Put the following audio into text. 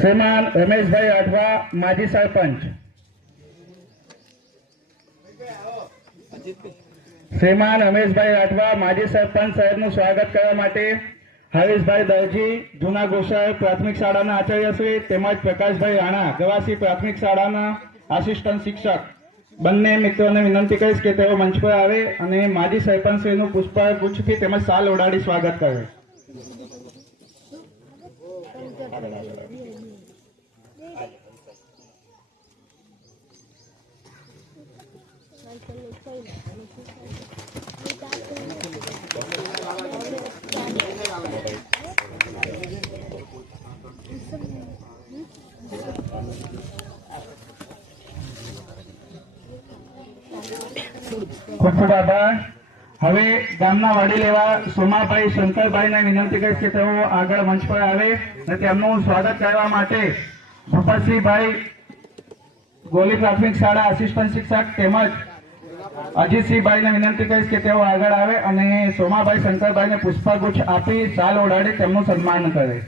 श्रीमान रमेशभाई राठवा माजी सरपंच, श्रीमान रमेशभाई राठवा माजी सरपंच साहेबનું સ્વાગત કરવા માટે હરીશભાઈ દરજી જૂના ગોસાઈ પ્રાથમિક શાળાના આચાર્યશ્રી તેમજ પ્રકાશભાઈ રાણા ગવાસી પ્રાથમિક શાળાના આસિસ્ટન્ટ શિક્ષક બંને મિત્રોને વિનંતી કરીશ કે તેઓ મંચ પર આવે અને માજી સરપંચશ્રીનું પુષ્પગુચ્છથી તેમજ શાલ ઓઢાડી સ્વાગત કરે. ખૂબ ખૂબ આભાર. હવે ગામના વડીલ એવા સોમાભાઈ શંકરભાઈને વિનંતી કરીશ કે તેઓ આગળ મંચ પર આવે અને તેમનું સ્વાગત કરવા માટે ભૂપતસિંહભાઈ ગોલી પ્રાથમિક શાળા આસિસ્ટન્ટ શિક્ષક તેમજ અજીતસિંહભાઈને વિનંતી કરીશ કે તેઓ આગળ આવે અને સોમાભાઈ શંકરભાઈને પુષ્પગુચ્છ આપી શાલ ઓઢાડી તેમનું સન્માન કરે.